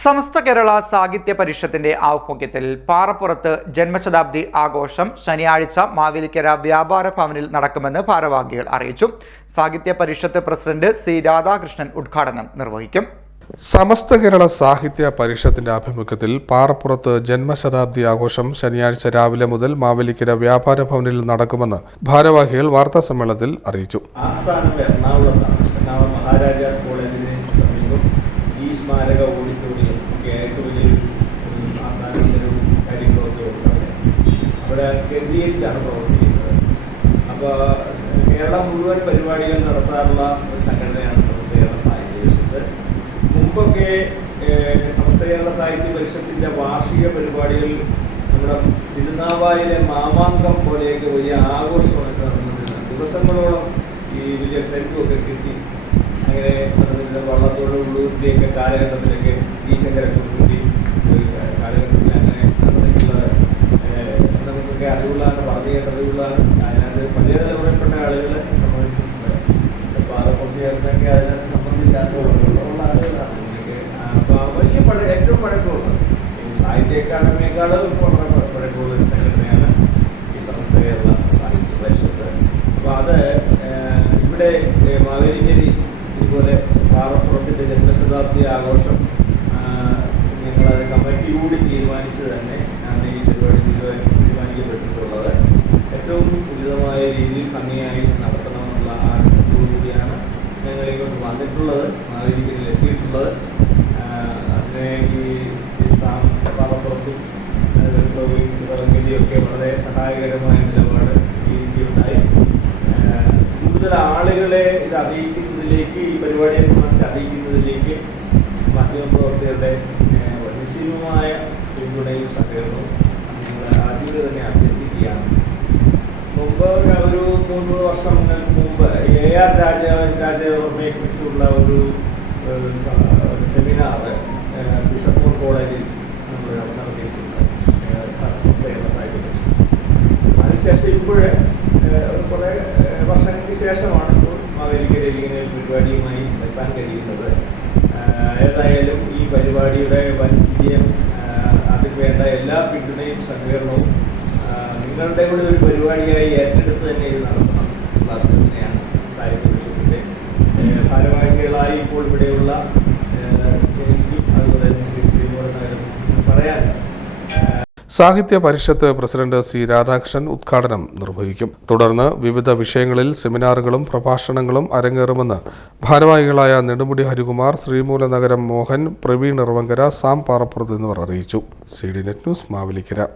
സമസ്ത കേരള സാഹിത്യ പരിഷത്തിന്റെ ആഭിമുഖ്യത്തിൽ പാറപ്പുറത്ത് ജന്മശതാബ്ദി ആഘോഷം ശനിയാഴ്ച മാവേലിക്കര വ്യാപാര ഭവനിൽ നടക്കുമെന്ന് ഭാരവാഹികൾ അറിയിച്ചു. സാഹിത്യ പരിഷത്ത് പ്രസിഡന്റ് സി രാധാകൃഷ്ണൻ ഉദ്ഘാടനം നിർവഹിക്കും. സമസ്ത കേരള സാഹിത്യ പരിഷത്തിന്റെ ആഭിമുഖ്യത്തിൽ പാറപ്പുറത്ത് ജന്മശതാബ്ദി ആഘോഷം ശനിയാഴ്ച രാവിലെ മുതൽ മാവേലിക്കര വ്യാപാര ഭവനിൽ നടക്കുമെന്ന് ഭാരവാഹികൾ വാർത്താ സമ്മേളനത്തിൽ അറിയിച്ചു. ഈ സ്മാരക ഓഡിറ്റോറിയം ഒക്കെ ആയിട്ട് വലിയൊരു ആസ്ഥാനത്തിൻ്റെ കാര്യങ്ങളൊക്കെ ഉണ്ട്. അവിടെ കേന്ദ്രീകരിച്ചാണ് പ്രവർത്തിക്കുന്നത്. അപ്പോൾ കേരളം മുഴുവൻ പരിപാടികൾ നടത്താറുള്ള ഒരു സംഘടനയാണ് സമസ്ത കേരള സാഹിത്യ പരിഷത്ത്. മുമ്പൊക്കെ സമസ്ത കേരള സാഹിത്യ പരിഷത്തിൻ്റെ വാർഷിക പരിപാടികൾ നമ്മുടെ തിരുനാവായിലെ മാമാങ്കം പോലെയൊക്കെ വലിയ ആഘോഷമായിട്ട് നടന്നിരുന്നത്. ദിവസങ്ങളോളം ഈ വലിയ ടെൻറ്റുമൊക്കെ കിട്ടി അങ്ങനെ വള്ളത്തോട് ഉള്ളൂരിൻ്റെയൊക്കെ കാലഘട്ടത്തിലൊക്കെ ഈശങ്കരൊക്കെ കൂട്ടി കാലഘട്ടത്തിൽ അങ്ങനെ നടന്നിട്ടുള്ളത് നമുക്കൊക്കെ അറിവുള്ളതാണ്, പറഞ്ഞു കേട്ടറിവുള്ളതാണ്. അതിനകത്ത് പഴയ തലമുറയിൽപ്പെട്ട ആളുകളെ സംബന്ധിച്ചിട്ടുണ്ട്. പാറപ്പുറത്തേക്ക് അതിനകത്ത് സംബന്ധിക്കാത്ത ആളുകളാണ് ഇങ്ങനെയൊക്കെ. അപ്പോൾ വലിയ ഏറ്റവും പഴക്കമുള്ളത് സാഹിത്യ അക്കാദമിയേക്കാളും പഴക്കമുള്ള ഒരു സംഘടനയാണ് ഈ സമസ്ത കേരള സാഹിത്യ പരിഷത്ത്. അപ്പോൾ അത് ഇവിടെ മാവേലിക്കരി ഇതുപോലെ പാറപ്പുറത്തിൻ്റെ ജന്മശതാബ്ദി ആഘോഷം ഞങ്ങളത് കമ്മിറ്റി കൂടി തീരുമാനിച്ച് തന്നെ ആണ് ഈ പരിപാടി തീരുമാനിക്കപ്പെട്ടിട്ടുള്ളത്. ഏറ്റവും ഉചിതമായ രീതിയിൽ ഭംഗിയായി നടത്തണമെന്നുള്ള ആഗ്രഹത്തോടുകൂടിയാണ് ഞങ്ങളിങ്ങോട്ട് വന്നിട്ടുള്ളത്, മാവേലിക്കരയിൽ എത്തിയിട്ടുള്ളത്. അതിനെ ഈ പാറപ്പുറത്തും കമ്മിറ്റിയൊക്കെ വളരെ സഹായകരമായ നിലപാട് സ്വീകരിക്കുകയുണ്ടായി. കൂടുതൽ ആളുകളെ ഇത് അറിയിക്കുന്നതിലേക്ക്, ഈ പരിപാടിയെ സംബന്ധിച്ച് അറിയിക്കുന്നതിലേക്ക് മാധ്യമപ്രവർത്തകരുടെ നിസ്സീമമായ പിന്തുണയും സഹകരണവും ഞങ്ങൾ ആദ്യമേ തന്നെ അഭ്യർത്ഥിക്കുകയാണ്. മുമ്പ് ഒരു 3 വർഷങ്ങൾക്ക് മുമ്പ് AR രാജവർമ്മയെ കുറിച്ചുള്ള ഒരു സെമിനാർ ബിഷപ്പ് കോളേജിൽ നമ്മൾ നടത്തിയിട്ടുണ്ട് കേരള സാഹിത്യ പരിഷത്ത്. അതിനുശേഷം ഇപ്പോഴേ കുറേ വർഷങ്ങൾക്ക് ശേഷമാണ് ഇപ്പോൾ മാവേലിക്കരയിൽ ഇങ്ങനെ ഒരു പരിപാടിയുമായി എത്താൻ കഴിയുന്നത്. ഏതായാലും ഈ പരിപാടിയുടെ വൻ വിജയം, അതിന് വേണ്ട എല്ലാ പിന്തുണയും സഹകരണവും നിങ്ങളുടെ കൂടെ ഒരു പരിപാടിയായി ഏറ്റെടുത്ത് തന്നെ ഇത് നടത്തണം എന്നുള്ള അഭ്യർത്ഥനയാണ് സാഹിത്യ പരിഷത്തിൻ്റെ ഭാരവാഹികളായി ഇപ്പോൾ ഇവിടെയുള്ള എനിക്കും അതുപോലെ തന്നെ ശ്രീ ശ്രീമോഹൻ പറയാൻ. സാഹിത്യ പരിഷത്ത് പ്രസിഡന്റ് സി രാധാകൃഷ്ണൻ ഉദ്ഘാടനം നിർവഹിക്കും. തുടർന്ന് വിവിധ വിഷയങ്ങളിൽ സെമിനാറുകളും പ്രഭാഷണങ്ങളും അരങ്ങേറുമെന്ന് ഭാരവാഹികളായ നെടുമുടി ഹരികുമാർ, ശ്രീമൂലനഗരം മോഹൻ, പ്രവീൺ ഇറവങ്കര, സാം പാറപ്പുറത്ത് എന്നിവർ അറിയിച്ചു. CDNet news, Mavelikkara.